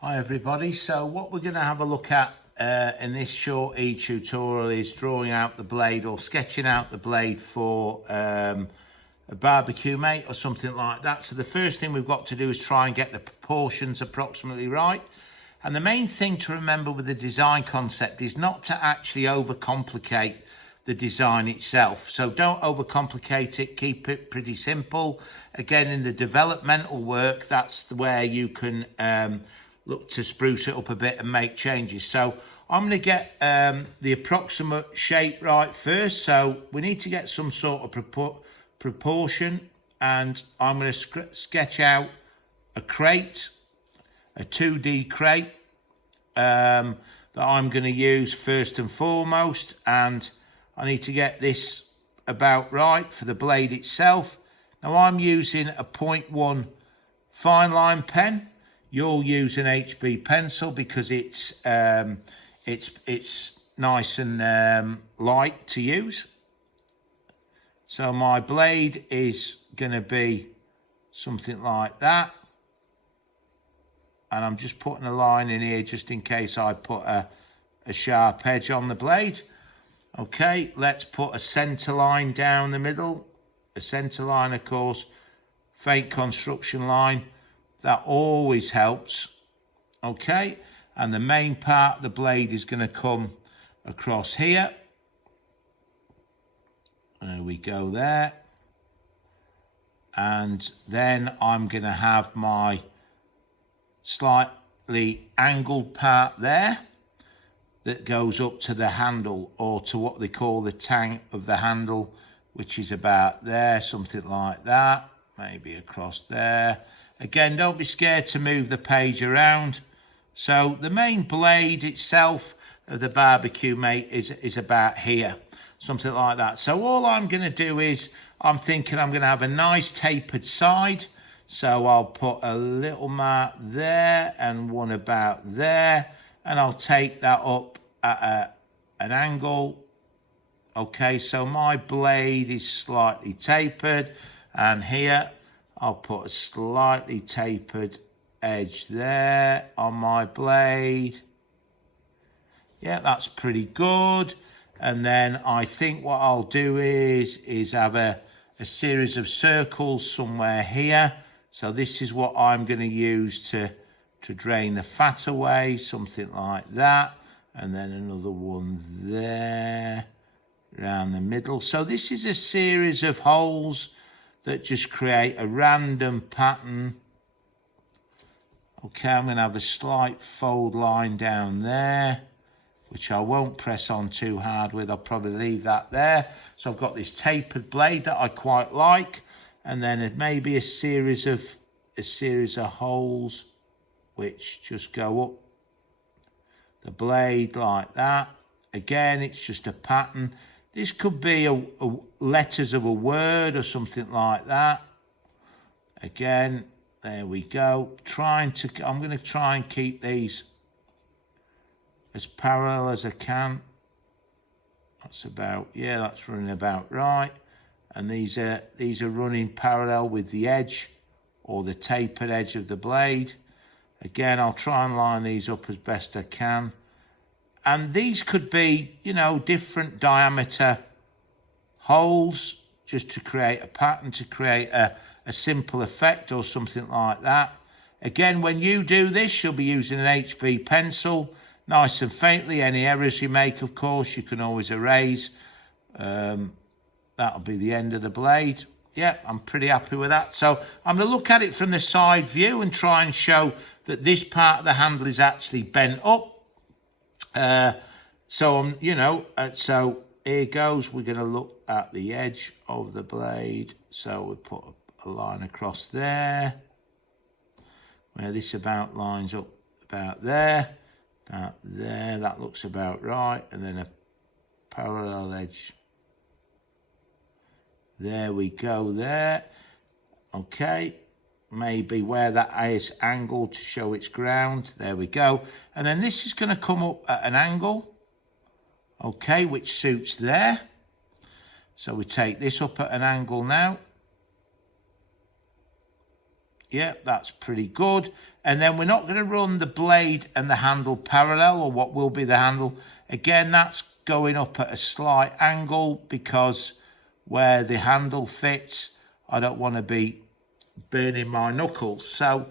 Hi everybody, so what we're going to have a look at in this short e-tutorial is drawing out the blade or sketching out the blade for a BBQ Mate or something like that. So the first thing we've got to do is try and get the proportions approximately right. And the main thing to remember with the design concept is not to actually overcomplicate the design itself. So don't overcomplicate it, keep it pretty simple. Again, in the developmental work, that's where you can look to spruce it up a bit and make changes. So I'm going to get the approximate shape right first. So we need to get some sort of proportion, and I'm going to sketch out a crate, a 2D crate that I'm going to use first and foremost, and I need to get this about right for the blade itself. Now I'm using a 0.1 fine line pen. You'll use an HB pencil because it's nice and light to use. So my blade is going to be something like that. And I'm just putting a line in here just in case I put a sharp edge on the blade. Okay, let's put a center line down the middle. A center line, of course, faint construction line. That always helps. Okay, and the main part of the blade is going to come across here. There we go there. And then I'm going to have my slightly angled part there that goes up to the handle, or to what they call the tang of the handle, which is about there, something like that, maybe across there. Again, don't be scared to move the page around. So the main blade itself of the BBQ Mate is about here, something like that. So all I'm going to do is, I'm thinking I'm going to have a nice tapered side. So I'll put a little mark there and one about there, and I'll take that up at an angle. Okay, so my blade is slightly tapered, and here I'll put a slightly tapered edge there on my blade. Yeah, that's pretty good. And then I think what I'll do is have a series of circles somewhere here. So this is what I'm going to use to drain the fat away, something like that. And then another one there, around the middle. So this is a series of holes that just create a random pattern. Okay, I'm going to have a slight fold line down there, which I won't press on too hard with. I'll probably leave that there. So I've got this tapered blade that I quite like, and then maybe a series of holes which just go up the blade like that. Again, it's just a pattern. This could be a letters of a word or something like that. Again, there we go. I'm going to try and keep these as parallel as I can. That's running about right. And these are running parallel with the edge or the tapered edge of the blade. Again, I'll try and line these up as best I can. And these could be, different diameter holes, just to create a pattern, to create a simple effect or something like that. Again, when you do this, you'll be using an HB pencil, nice and faintly. Any errors you make, of course, you can always erase. That'll be the end of the blade. Yeah, I'm pretty happy with that. So I'm going to look at it from the side view and try and show that this part of the handle is actually bent up. So here goes. We're going to look at the edge of the blade. So we put a line across there, where this about lines up about there. That looks about right. And then a parallel edge. There we go there. Okay. Maybe where that is angled to show its ground. There we go. And then this is going to come up at an angle. Okay, which suits there. So we take this up at an angle now. Yeah, that's pretty good. And then we're not going to run the blade and the handle parallel, or what will be the handle. Again, that's going up at a slight angle because where the handle fits, I don't want to be burning my knuckles. So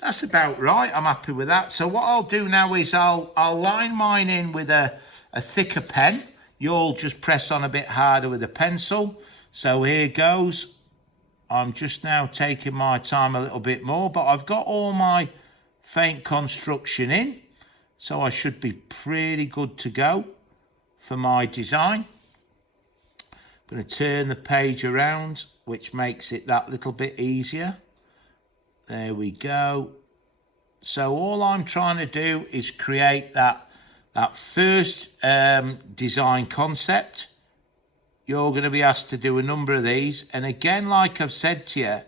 that's about right. I'm happy with that. So what I'll do now is I'll line mine in with a thicker pen. You'll just press on a bit harder with a pencil. So here goes. I'm just now taking my time a little bit more, but I've got all my faint construction in. So I should be pretty good to go for my design. I'm going to turn the page around, which makes it that little bit easier. There we go. So all I'm trying to do is create that first design concept. You're going to be asked to do a number of these. And again, like I've said to you,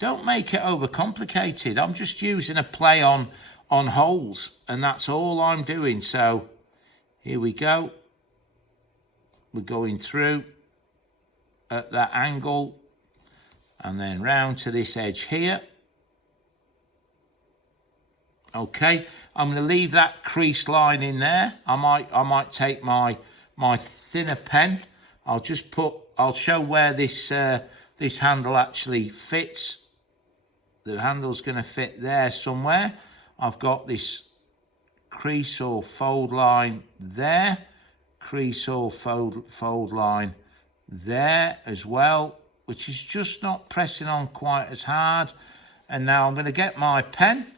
don't make it overcomplicated. I'm just using a play on holes, and that's all I'm doing. So here we go. We're going through at that angle and then round to this edge here. Okay, I'm going to leave that crease line in there. I might take my thinner pen. I'll show where this handle actually fits. The handle's going to fit there somewhere. I've got this crease or fold line there, crease or fold line there as well, which is just not pressing on quite as hard. And now I'm going to get my pen,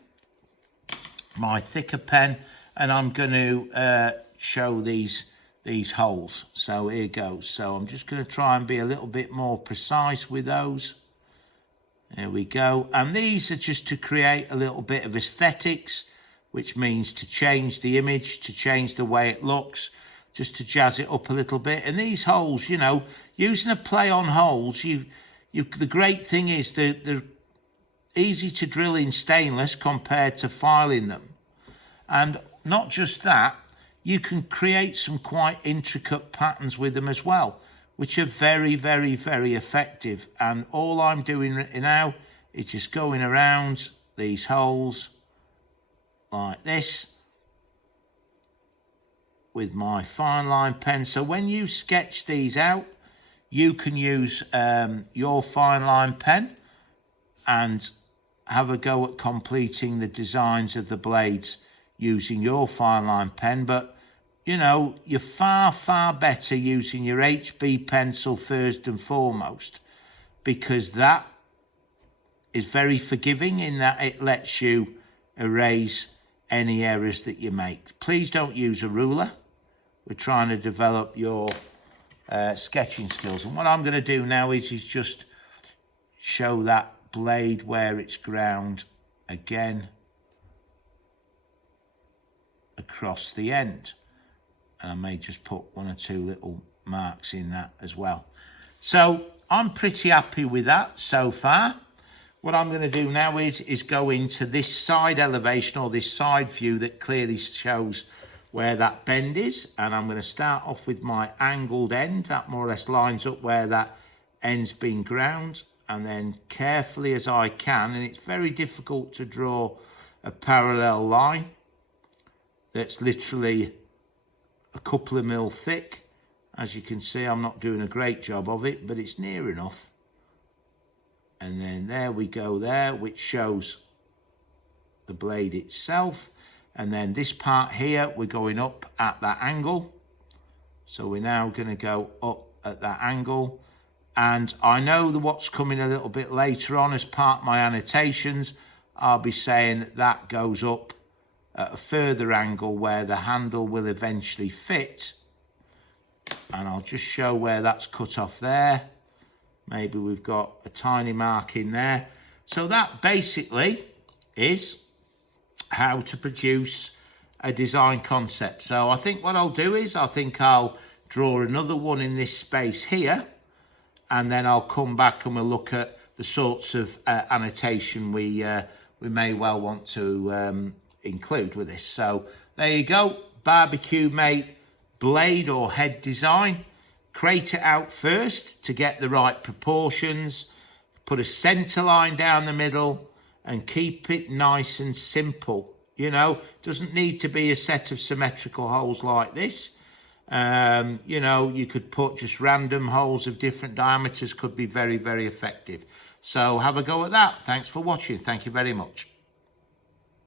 my thicker pen, and I'm going to show these holes. So here goes. So I'm just going to try and be a little bit more precise with those. There we go. And these are just to create a little bit of aesthetics, which means to change the image, to change the way it looks, just to jazz it up a little bit. And these holes, you know, using a play on holes, the great thing is they're easy to drill in stainless compared to filing them. And not just that, you can create some quite intricate patterns with them as well, which are very, very, very effective. And all I'm doing now is just going around these holes like this with my fine line pen. So when you sketch these out, you can use your fine line pen and have a go at completing the designs of the blades using your fine line pen. But you know, you're far, far better using your HB pencil first and foremost, because that is very forgiving in that it lets you erase any errors that you make. Please don't use a ruler. We're trying to develop your sketching skills. And what I'm going to do now is just show that blade where it's ground again across the end. And I may just put one or two little marks in that as well. So I'm pretty happy with that so far. What I'm going to do now is go into this side elevation, or this side view that clearly shows where that bend is. And I'm going to start off with my angled end. That more or less lines up where that end's been ground. And then carefully as I can, and it's very difficult to draw a parallel line that's literally a couple of mil thick. As you can see, I'm not doing a great job of it, but it's near enough. And then there we go there, which shows the blade itself. And then this part here, we're going up at that angle. So we're now going to go up at that angle. And I know that what's coming a little bit later on as part of my annotations, I'll be saying that that goes up at a further angle where the handle will eventually fit. And I'll just show where that's cut off there. Maybe we've got a tiny mark in there. So that basically is how to produce a design concept. So I think what I'll do is I'll draw another one in this space here, and then I'll come back and we'll look at the sorts of annotation we may well want to include with this. So there you go, BBQ Mate blade or head design. Create it out first to get the right proportions, put a center line down the middle, and keep it nice and simple. You know, doesn't need to be a set of symmetrical holes like this. You know, you could put just random holes of different diameters, could be very, very effective. So have a go at that. Thanks for watching. Thank you very much.